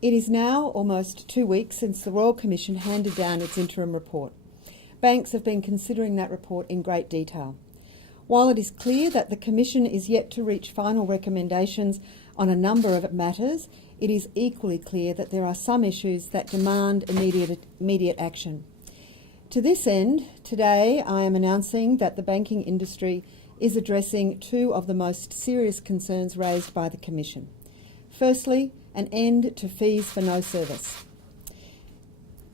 It is now almost 2 weeks since the Royal Commission handed down its interim report. Banks have been considering that report in great detail. While it is clear that the Commission is yet to reach final recommendations on a number of matters, it is equally clear that there are some issues that demand immediate action. To this end, today I am announcing that the banking industry is addressing two of the most serious concerns raised by the Commission. Firstly, an end to fees for no service.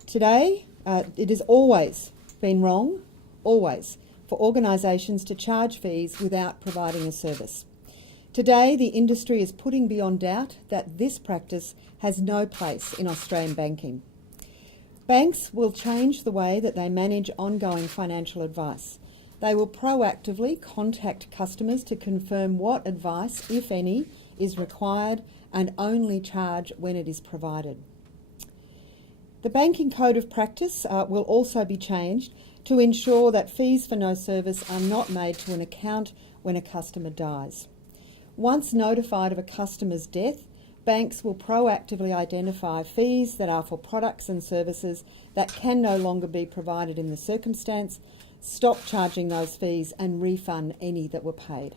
Today, it has always been wrong, always, for organisations to charge fees without providing a service. Today, the industry is putting beyond doubt that this practice has no place in Australian banking. Banks will change the way that they manage ongoing financial advice. They will proactively contact customers to confirm what advice, if any, is required and only charge when it is provided. The Banking Code of Practice will also be changed to ensure that fees for no service are not made to an account when a customer dies. Once notified of a customer's death, banks will proactively identify fees that are for products and services that can no longer be provided in the circumstance, stop charging those fees and refund any that were paid.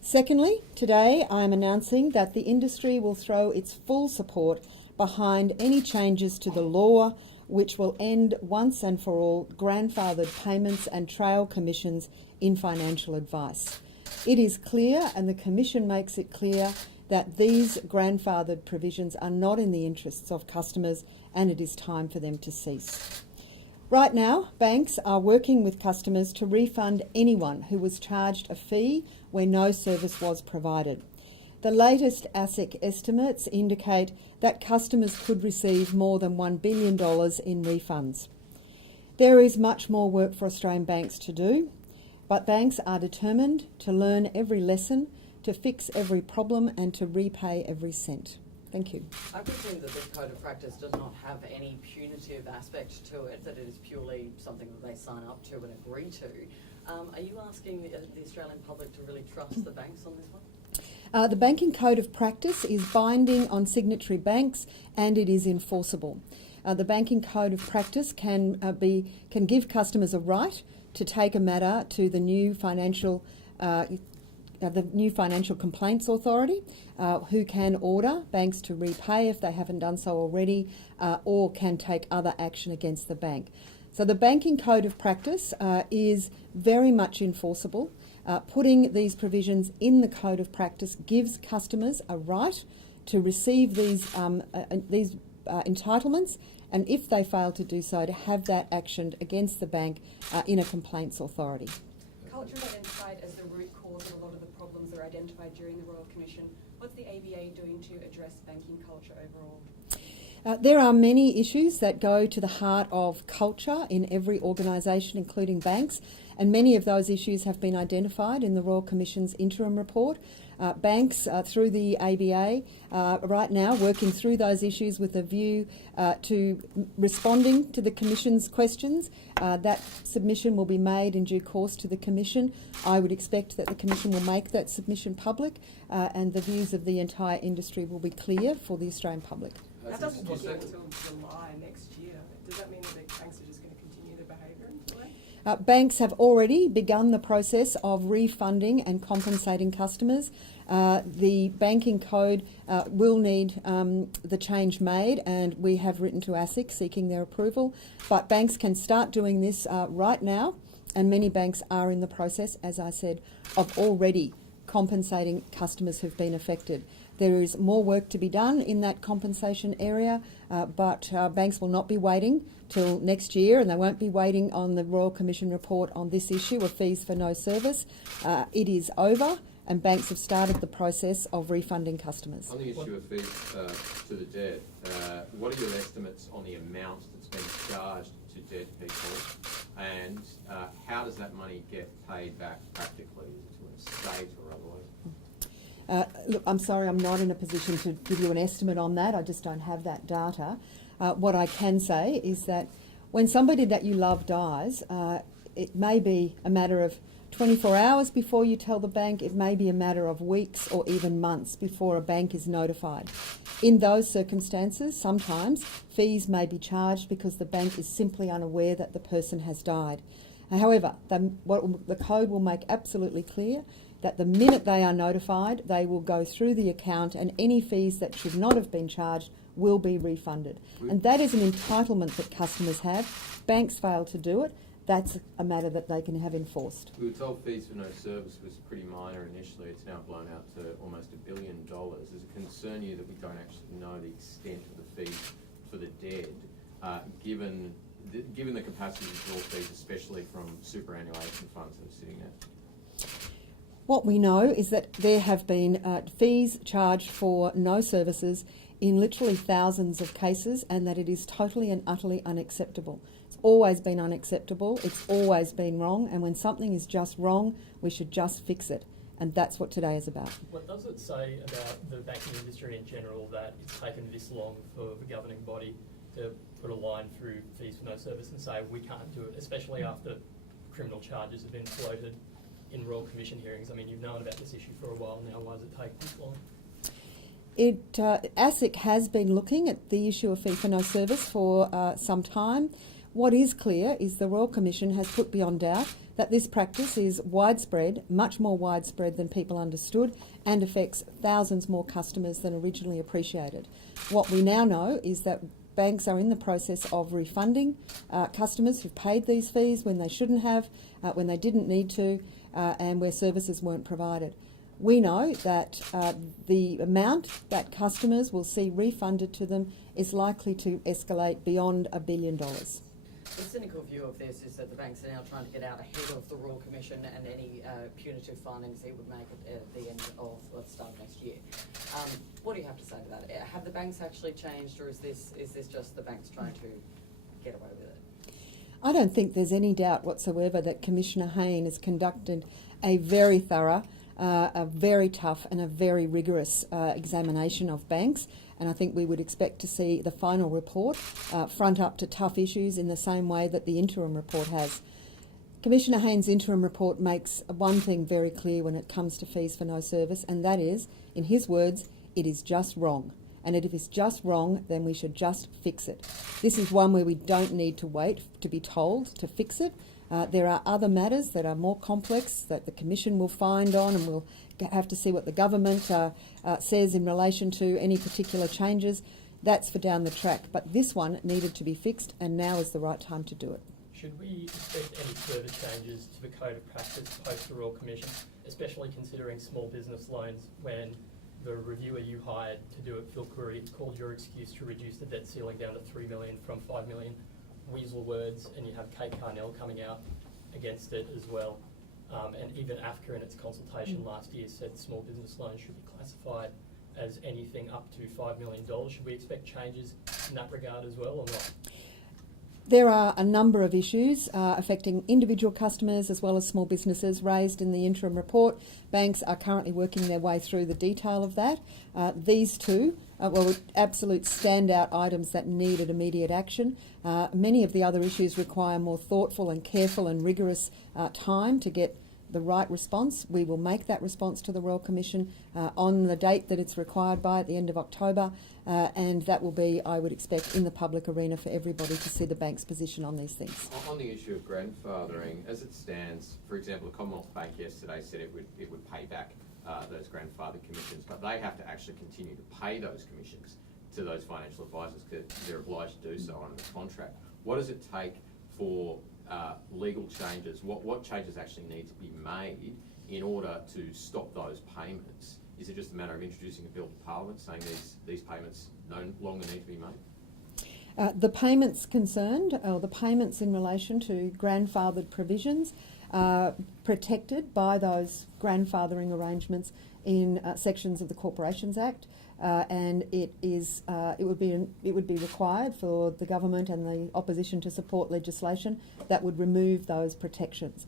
Secondly, today I am announcing that the industry will throw its full support behind any changes to the law which will end once and for all grandfathered payments and trail commissions in financial advice. It is clear, and the Commission makes it clear, that these grandfathered provisions are not in the interests of customers, and it is time for them to cease. Right now, banks are working with customers to refund anyone who was charged a fee where no service was provided. The latest ASIC estimates indicate that customers could receive more than $1 billion in refunds. There is much more work for Australian banks to do, but banks are determined to learn every lesson, to fix every problem and to repay every cent. Thank you. I presume that this code of practice does not have any punitive aspect to it, that it is purely something that they sign up to and agree to. Are you asking the Australian public to really trust the banks on this one? The Banking Code of Practice is binding on signatory banks and it is enforceable. The Banking Code of Practice can give customers a right to take a matter to the new financial Complaints Authority, who can order banks to repay if they haven't done so already, or can take other action against the bank. So the Banking Code of Practice is very much enforceable. Putting these provisions in the Code of Practice gives customers a right to receive these entitlements, and if they fail to do so, to have that actioned against the bank in a Complaints Authority. Culture is identified as the root cause of a lot of the problems that are identified during the Royal Commission. What's the ABA doing to address banking culture overall? There are many issues that go to the heart of culture in every organisation, including banks, and many of those issues have been identified in the Royal Commission's interim report. Banks, through the ABA, right now working through those issues with a view to responding to the Commission's questions. That submission will be made in due course to the Commission. I would expect that the Commission will make that submission public, and the views of the entire industry will be clear for the Australian public. That doesn't take until July next year. Does that mean that the banks are just going to continue their behaviour until then? Banks have already begun the process of refunding and compensating customers. The banking code will need the change made, and we have written to ASIC seeking their approval. But banks can start doing this right now, and many banks are in the process, as I said, of already compensating customers who've been affected. There is more work to be done in that compensation area, but banks will not be waiting till next year, and they won't be waiting on the Royal Commission report on this issue of fees for no service. It is over, and banks have started the process of refunding customers. On the issue of fees to the dead, what are your estimates on the amount that's been charged to dead people, and how does that money get paid back practically? Is it to an estate or otherwise? Look, I'm sorry, I'm not in a position to give you an estimate on that. I just don't have that data. What I can say is that when somebody that you love dies, it may be a matter of 24 hours before you tell the bank. It may be a matter of weeks or even months before a bank is notified. In those circumstances, sometimes fees may be charged because the bank is simply unaware that the person has died. However, the code will make absolutely clear that the minute they are notified, they will go through the account and any fees that should not have been charged will be refunded. And that is an entitlement that customers have. Banks fail to do it. That's a matter that they can have enforced. We were told fees for no service was pretty minor initially. It's now blown out to almost $1 billion. Does it concern you that we don't actually know the extent of the fees for the dead, given the capacity to draw fees, especially from superannuation funds that are sitting there? What we know is that there have been fees charged for no services in literally thousands of cases, and that it is totally and utterly unacceptable. It's always been unacceptable, it's always been wrong, and when something is just wrong, we should just fix it. And that's what today is about. What does it say about the banking industry in general that it's taken this long for the governing body to put a line through fees for no service and say we can't do it, especially after criminal charges have been floated in Royal Commission hearings? I mean, you've known about this issue for a while now. Why does it take this long? ASIC has been looking at the issue of fee for no service for some time. What is clear is the Royal Commission has put beyond doubt that this practice is widespread, much more widespread than people understood, and affects thousands more customers than originally appreciated. What we now know is that banks are in the process of refunding customers who've paid these fees when they shouldn't have, when they didn't need to, and where services weren't provided. We know that the amount that customers will see refunded to them is likely to escalate beyond $1 billion. The cynical view of this is that the banks are now trying to get out ahead of the Royal Commission and any punitive findings it would make at the end of the start of next year. What do you have to say to that? Have the banks actually changed, or is this just the banks trying to get away with it? I don't think there's any doubt whatsoever that Commissioner Hayne has conducted a very thorough, a very tough and a very rigorous examination of banks, and I think we would expect to see the final report front up to tough issues in the same way that the interim report has. Commissioner Hayne's interim report makes one thing very clear when it comes to fees for no service, and that is, in his words, it is just wrong. And if it's just wrong, then we should just fix it. This is one where we don't need to wait to be told to fix it. There are other matters that are more complex that the Commission will find on, and we'll have to see what the government says in relation to any particular changes. That's for down the track. But this one needed to be fixed, and now is the right time to do it. Should we expect any further changes to the Code of Practice post the Royal Commission, especially considering small business loans, when the reviewer you hired to do it, Phil Curry, called your excuse to reduce the debt ceiling down to $3 million from $5 million weasel words, and you have Kate Carnell coming out against it as well. And even AFCA in its consultation last year said small business loans should be classified as anything up to $5 million. Should we expect changes in that regard as well, or not? There are a number of issues affecting individual customers as well as small businesses raised in the interim report. Banks are currently working their way through the detail of that. These two were absolute standout items that needed immediate action. Many of the other issues require more thoughtful and careful and rigorous time to get the right response. We will make that response to the Royal Commission on the date that it's required by, at the end of October, and that will be, I would expect, in the public arena for everybody to see the bank's position on these things. On the issue of grandfathering, as it stands, for example, the Commonwealth Bank yesterday said it would pay back those grandfather commissions, but they have to actually continue to pay those commissions to those financial advisors because they're obliged to do so under the contract. What does it take for legal changes? What changes actually need to be made in order to stop those payments? Is it just a matter of introducing a bill to Parliament saying these payments no longer need to be made? The payments concerned, or the payments in relation to grandfathered provisions, are protected by those grandfathering arrangements in sections of the Corporations Act, and it would be required for the government and the opposition to support legislation that would remove those protections.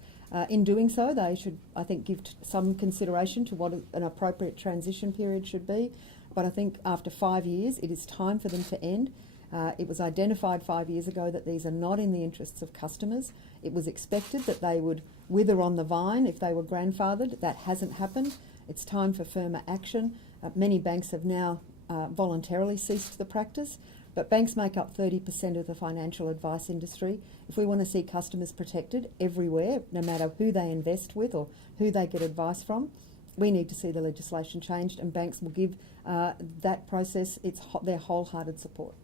In doing so, they should, I think, give some consideration to what an appropriate transition period should be. But I think after 5 years, it is time for them to end. It was identified 5 years ago that these are not in the interests of customers. It was expected that they would wither on the vine if they were grandfathered. That hasn't happened. It's time for firmer action. Many banks have now voluntarily ceased the practice, but banks make up 30% of the financial advice industry. If we want to see customers protected everywhere, no matter who they invest with or who they get advice from, we need to see the legislation changed, and banks will give that process their wholehearted support.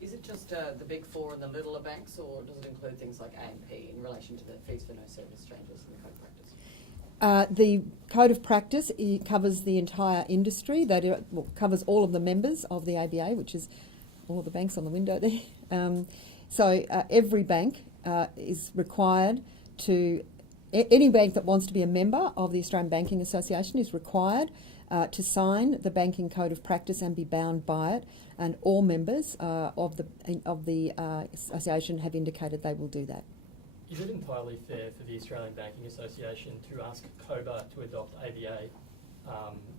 Is it just the big four and the littler banks, or does it include things like AMP in relation to the fees for no service changes in the code of practice? The Code of Practice covers the entire industry. That covers all of the members of the ABA, which is all of the banks on the window there. So every bank is required to, any bank that wants to be a member of the Australian Banking Association is required to sign the Banking Code of Practice and be bound by it. And all members of the association have indicated they will do that. Is it entirely fair for the Australian Banking Association to ask COBA to adopt ABA,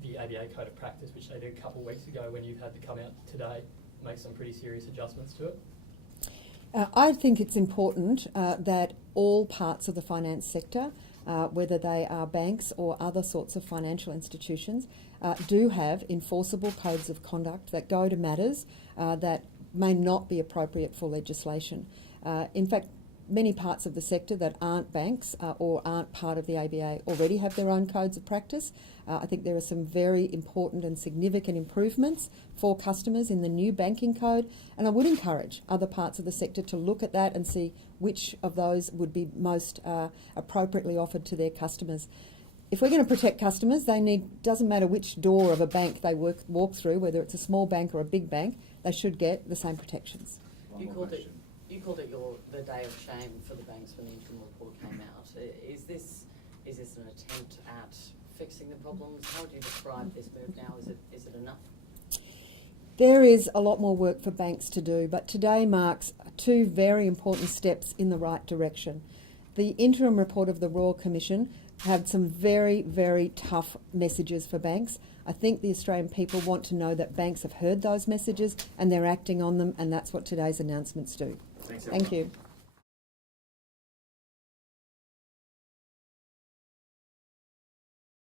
the ABA Code of Practice, which they did a couple of weeks ago when you had to come out today, make some pretty serious adjustments to it? I think it's important that all parts of the finance sector, whether they are banks or other sorts of financial institutions, do have enforceable codes of conduct that go to matters that may not be appropriate for legislation. In fact, many parts of the sector that aren't banks or aren't part of the ABA already have their own codes of practice. I think there are some very important and significant improvements for customers in the new banking code, and I would encourage other parts of the sector to look at that and see which of those would be most appropriately offered to their customers. If we're going to protect customers, doesn't matter which door of a bank they walk through, whether it's a small bank or a big bank, they should get the same protections. You called it the day of shame for the banks when the interim report came out. Is this an attempt at fixing the problems? How would you describe this move now? Is it enough? There is a lot more work for banks to do, but today marks two very important steps in the right direction. The interim report of the Royal Commission had some very, very tough messages for banks. I think the Australian people want to know that banks have heard those messages and they're acting on them, and that's what today's announcements do. Thanks, Thank you.